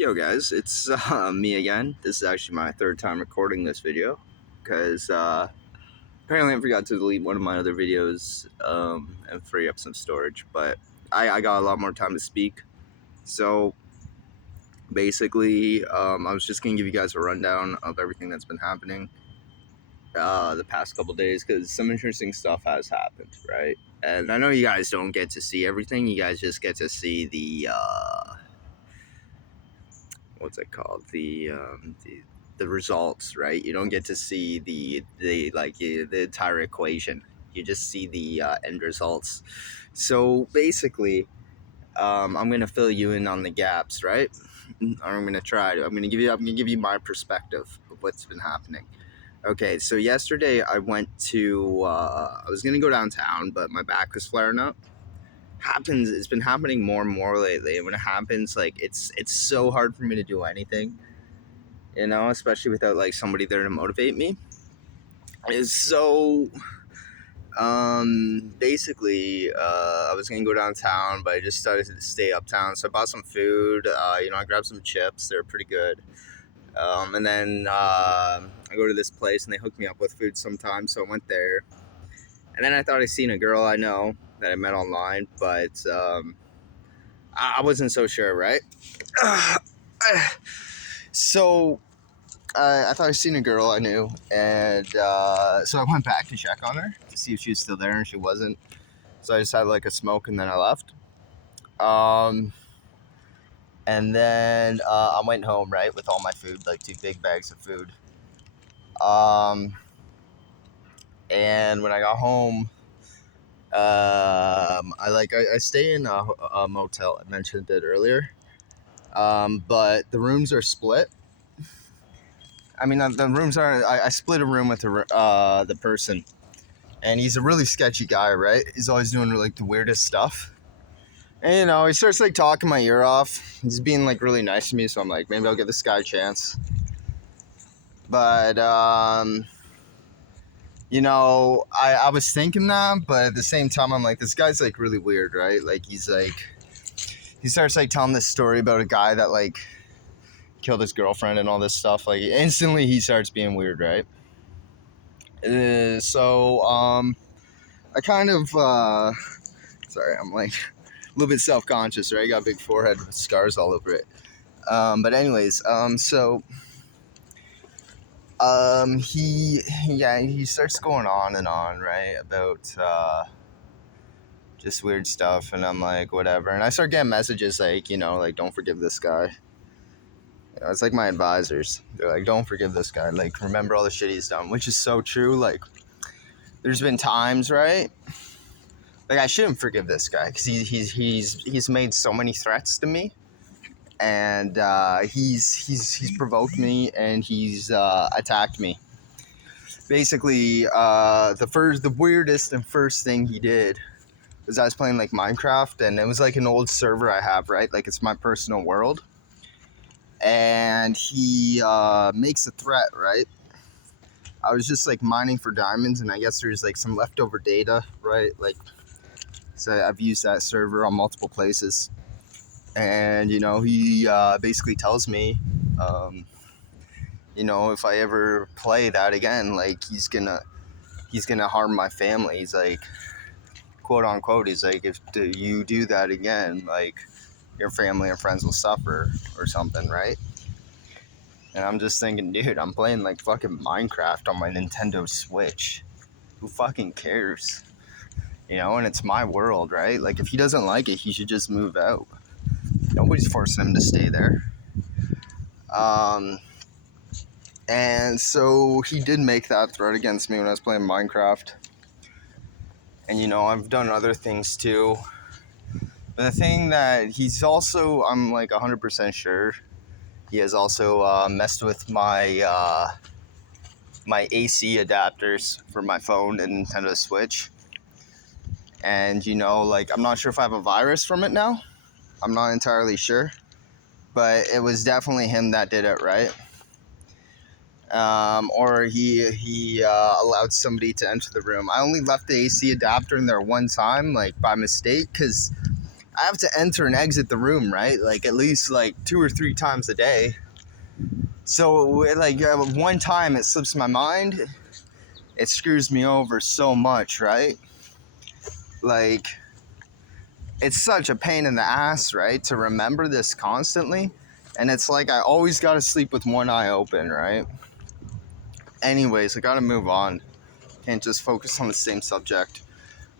Yo guys, it's me again. This is actually my third time recording this video because apparently I forgot to delete one of my other videos and free up some storage, but I got a lot more time to speak. So basically, I was just going to give you guys a rundown of everything that's been happening the past couple days because some interesting stuff has happened, right? And I know you guys don't get to see everything, you guys just get to see the what's it called the results, right? You don't get to see the entire equation. You just see the end results. So basically, I'm gonna fill you in on the gaps, right? I'm gonna try to. I'm gonna give you my perspective of what's been happening. Okay, so yesterday I went to. I was gonna go downtown, but my back was flaring up. It's been happening more and more lately, and when it happens, like it's so hard for me to do anything, especially without like somebody there to motivate me. Is so basically I was gonna go downtown, but I just started to stay uptown, so I bought some food. I grabbed some chips, they're pretty good. And then I go to this place and they hook me up with food sometimes, so I went there. And then I thought I seen a girl I know that I met online, but I wasn't so sure, right? So I thought I seen a girl I knew, and so I went back to check on her to see if she was still there, and she wasn't. So I just had like a smoke, and then I left. Um, and then I went home, right, with all my food, like 2 big bags of food. And when I got home, I stay in a motel. I mentioned it earlier, but the rooms are split. I mean, the rooms are. I split a room with the person, and he's a really sketchy guy, right? He's always doing like the weirdest stuff. And he starts like talking my ear off. He's being like really nice to me, so I'm like, maybe I'll give this guy a chance. But I was thinking that, but at the same time, I'm like, this guy's like really weird, right? Like he starts like telling this story about a guy that like killed his girlfriend and all this stuff. Like instantly, he starts being weird, right? I kind of sorry, I'm like a little bit self-conscious, right? I got a big forehead with scars all over it. But anyways, he starts going on and on, right, about just weird stuff, and I'm like, whatever. And I start getting messages like, like, don't forgive this guy. It's like my advisors. They're like, don't forgive this guy. Like, remember all the shit he's done, which is so true. Like, there's been times, right? Like, I shouldn't forgive this guy because he's made so many threats to me, and he's provoked me, and he's attacked me. Basically, the weirdest and first thing he did was I was playing like Minecraft, and it was like an old server I have, right? Like it's my personal world, and he makes a threat, right? I was just like mining for diamonds, and I guess there's like some leftover data, right? Like, so I've used that server on multiple places, and he basically tells me, if I ever play that again, like he's gonna harm my family. He's like, quote unquote, he's like, if you do that again, like your family and friends will suffer or something, right? And I'm just thinking, dude, I'm playing like fucking Minecraft on my Nintendo Switch. Who fucking cares? And it's my world, right? Like if he doesn't like it, he should just move out. Nobody's forcing him to stay there. And so he did make that threat against me when I was playing Minecraft. And I've done other things too. But the thing that he's also, I'm like 100% sure, he has also messed with my my AC adapters for my phone and Nintendo Switch. And like I'm not sure if I have a virus from it now. I'm not entirely sure. But it was definitely him that did it, right? Or he allowed somebody to enter the room. I only left the AC adapter in there one time, like by mistake, because I have to enter and exit the room, right? Like at least like 2 or 3 times a day. So like one time it slips my mind, it screws me over so much, right? Like it's such a pain in the ass, right? To remember this constantly. And it's like I always got to sleep with one eye open, right? Anyways, I got to move on. Can't just focus on the same subject.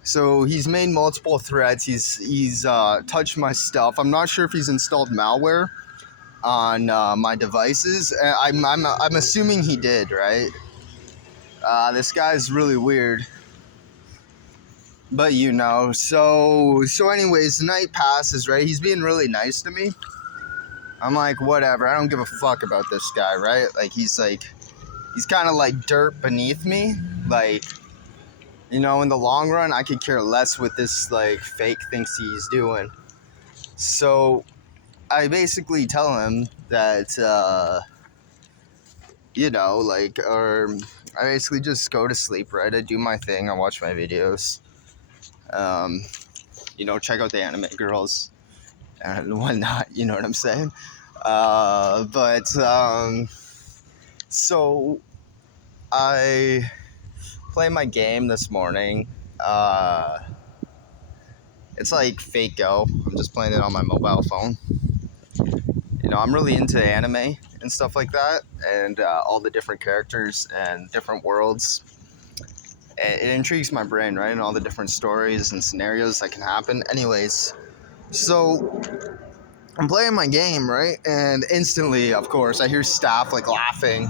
So he's made multiple threats. He's touched my stuff. I'm not sure if he's installed malware on my devices. I'm assuming he did, right? This guy's really weird. But you know, so anyways, the night passes, right? He's being really nice to me. I'm like, whatever. I don't give a fuck about this guy, right? Like he's kind of like dirt beneath me. Like, you know, in the long run, I could care less what this like fake thinks he's doing. So I basically tell him that, you know, like, or I basically just go to sleep, right? I do my thing. I watch my videos. You know, check out the anime girls and whatnot. You know what I'm saying? So I play my game this morning. It's like Fate Go. I'm just playing it on my mobile phone. You know, I'm really into anime and stuff like that, and all the different characters and different worlds. It intrigues my brain, right? And all the different stories and scenarios that can happen. Anyways, so I'm playing my game, right? And instantly, of course, I hear staff like laughing.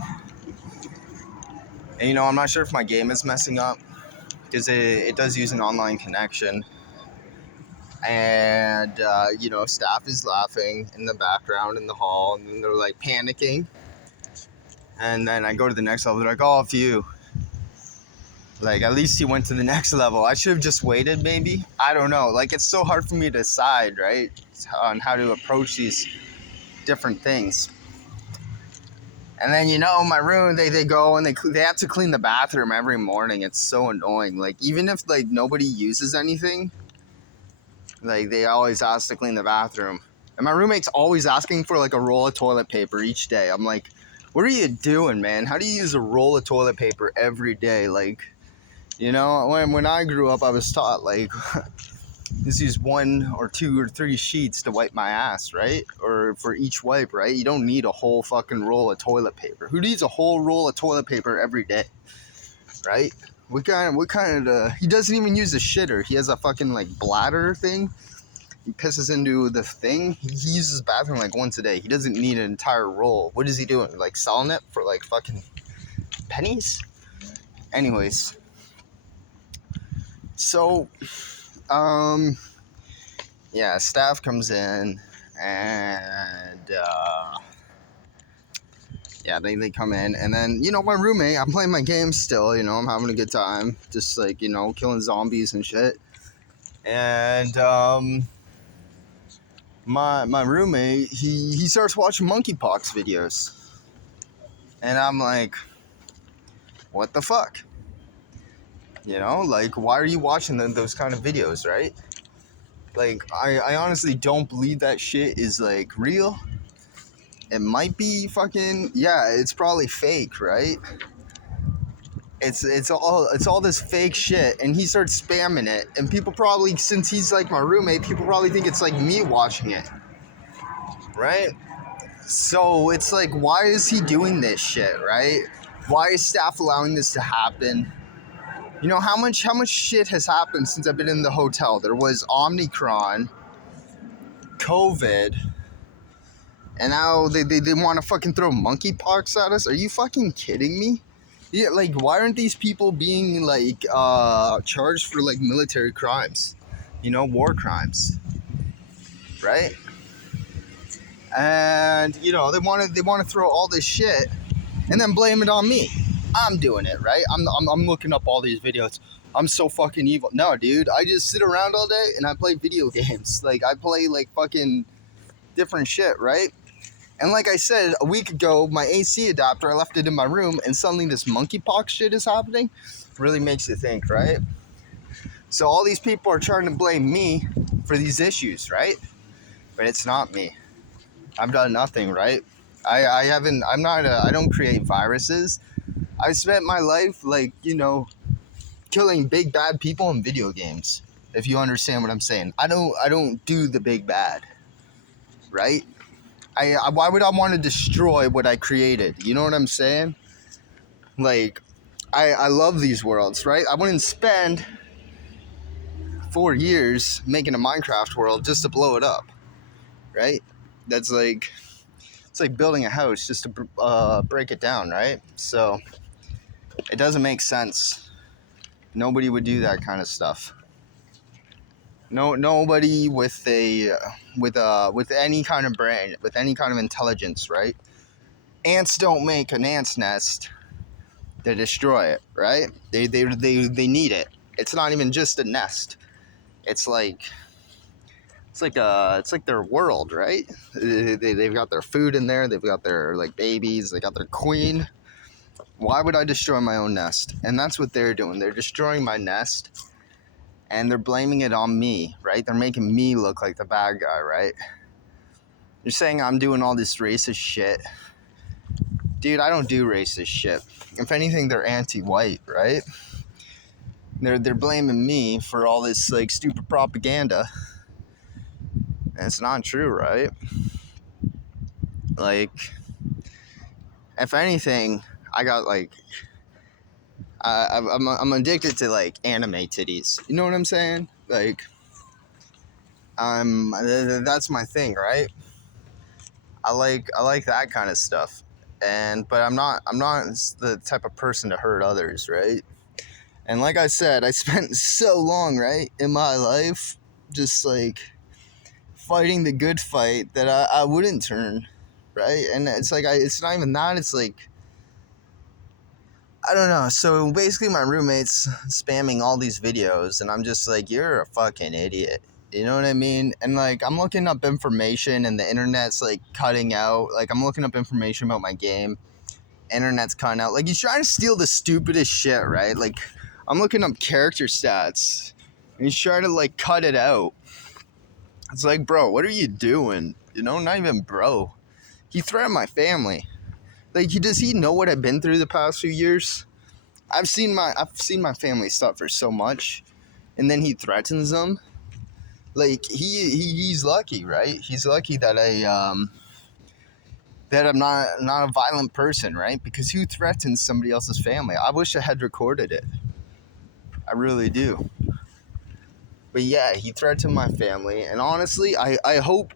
And you know, I'm not sure if my game is messing up because it does use an online connection. And, you know, staff is laughing in the background in the hall, and then they're like panicking. And then I go to the next level, they're like, oh, phew. Like, at least he went to the next level. I should have just waited, maybe. I don't know. Like, it's so hard for me to decide, right, on how to approach these different things. And then, you know, my room, they go and they have to clean the bathroom every morning. It's so annoying. Like, even if, like, nobody uses anything, like, they always ask to clean the bathroom. And my roommate's always asking for, like, a roll of toilet paper each day. I'm like, what are you doing, man? How do you use a roll of toilet paper every day? Like, you know, when I grew up, I was taught, like, just use 1 or 2 or 3 sheets to wipe my ass, right? Or for each wipe, right? You don't need a whole fucking roll of toilet paper. Who needs a whole roll of toilet paper every day, right? What kind of, he doesn't even use a shitter. He has a fucking, like, bladder thing. He pisses into the thing. He uses the bathroom, like, once a day. He doesn't need an entire roll. What is he doing? Like, selling it for, like, fucking pennies? Anyways. So, yeah, staff comes in, and, yeah, they come in, and then, you know, my roommate, I'm playing my game still, you know, I'm having a good time, just, like, you know, killing zombies and shit, and, my roommate, he starts watching monkeypox videos, and I'm like, what the fuck? You know, like, why are you watching those kind of videos, right? Like, I honestly don't believe that shit is, like, real. It might be fucking, yeah, it's probably fake, right? It's all this fake shit, and he starts spamming it, and people probably, since he's, like, my roommate, people probably think it's, like, me watching it, right? So, it's like, why is he doing this shit, right? Why is staff allowing this to happen? You know, how much shit has happened since I've been in the hotel? There was Omicron, COVID, and now they want to fucking throw monkeypox at us? Are you fucking kidding me? Yeah, like, why aren't these people being, like, charged for, like, military crimes? You know, war crimes, right? And, you know, they want to throw all this shit and then blame it on me. I'm doing it, right? I'm looking up all these videos. I'm so fucking evil. No, dude, I just sit around all day and I play video games. Like, I play, like, fucking different shit, right? And like I said, a week ago, my AC adapter, I left it in my room, and suddenly this monkeypox shit is happening. Really makes you think, right? So all these people are trying to blame me for these issues, right? But it's not me. I've done nothing, right? I haven't, I don't create viruses. I spent my life, like, killing big bad people in video games. If you understand what I'm saying. I don't do the big bad, right? Why would I want to destroy what I created? You know what I'm saying? Like, I love these worlds, right? I wouldn't spend 4 years making a Minecraft world just to blow it up, right? That's like, it's like building a house just to break it down, right? So it doesn't make sense. Nobody would do that kind of stuff. No, nobody with any kind of brain, with any kind of intelligence, right? Ants don't make an ant's nest; they destroy it, right? They need it. It's not even just a nest. It's like it's like their world, right? They've got their food in there. They've got their like babies. They got their queen. Why would I destroy my own nest? And that's what they're doing. They're destroying my nest, and they're blaming it on me, right? They're making me look like the bad guy, right? You're saying I'm doing all this racist shit. Dude, I don't do racist shit. If anything, they're anti-white, right? They're blaming me for all this like stupid propaganda. And it's not true, right? Like, if anything, I got like I'm addicted to like anime titties. You know what I'm saying? Like, that's my thing, right? I like that kind of stuff. But I'm not the type of person to hurt others, right? And like I said, I spent so long, right, in my life just like fighting the good fight that I wouldn't turn, right? And it's like it's not even that, it's like I don't know. So basically, my roommate's spamming all these videos, and I'm just like, you're a fucking idiot. You know what I mean? And like, I'm looking up information, and the internet's like cutting out. Like, I'm looking up information about my game. Internet's cutting out. Like, he's trying to steal the stupidest shit, right? Like, I'm looking up character stats, and he's trying to like cut it out. It's like, bro, what are you doing? You know, not even bro. He threatened my family. Like, does he know what I've been through the past few years? I've seen my family suffer so much, and then he threatens them. Like, he's lucky, right? He's lucky that I'm not a violent person, right? Because who threatens somebody else's family? I wish I had recorded it. I really do. But yeah, he threatened my family, and honestly, I hope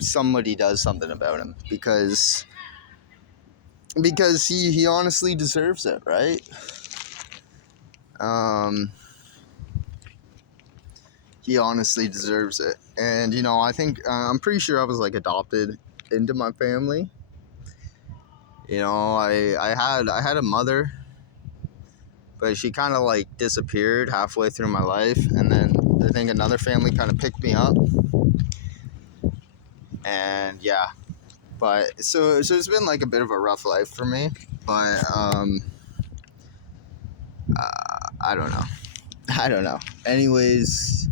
somebody does something about him because he honestly deserves it, right? He honestly deserves it. And I think I'm pretty sure I was like adopted into my family. I had a mother, but she kind of like disappeared halfway through my life, and then I think another family kind of picked me up. And yeah, but so it's been like a bit of a rough life for me, but I don't know. Anyways,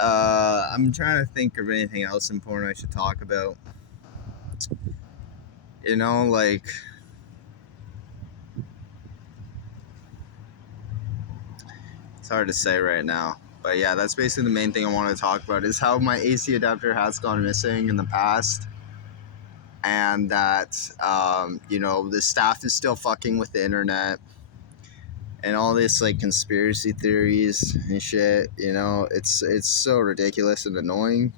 I'm trying to think of anything else important I should talk about. Like, it's hard to say right now. But yeah, that's basically the main thing I want to talk about is how my AC adapter has gone missing in the past. And that, the staff is still fucking with the internet. And all this, like, conspiracy theories and shit, it's so ridiculous and annoying.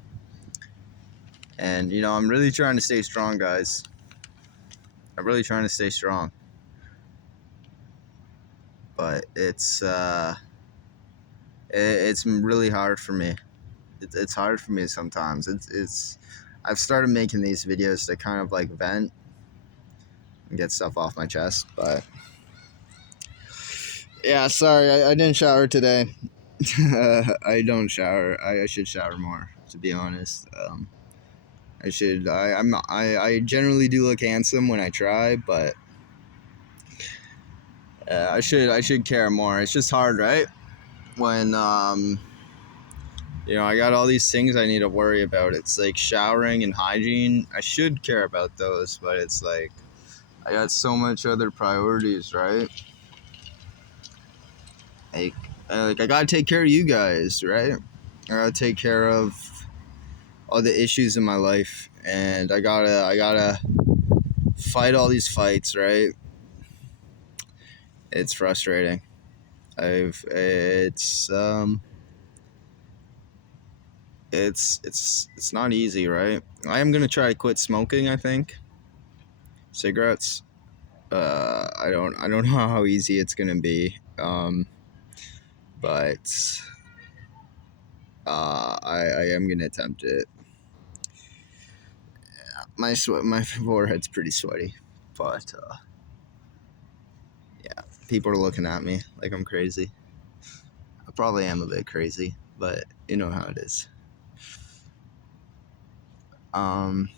And, I'm really trying to stay strong, guys. I'm really trying to stay strong. But it's really hard for me. It's hard for me sometimes. I've started making these videos to kind of like vent and get stuff off my chest, but yeah, sorry, I didn't shower today. I don't shower. I should shower more, to be honest. I should. I generally do look handsome when I try, but I should care more. It's just hard, right? When You know, I got all these things I need to worry about. It's like showering and hygiene. I should care about those, but it's like I got so much other priorities, right? Like, I gotta take care of you guys, right? I gotta take care of all the issues in my life, and I gotta fight all these fights, right? It's frustrating. It's not easy, right? I am gonna try to quit smoking. I think cigarettes. I don't know how easy it's gonna be. But I am gonna attempt it. My forehead's pretty sweaty, but yeah, people are looking at me like I'm crazy. I probably am a bit crazy, but you know how it is. Um,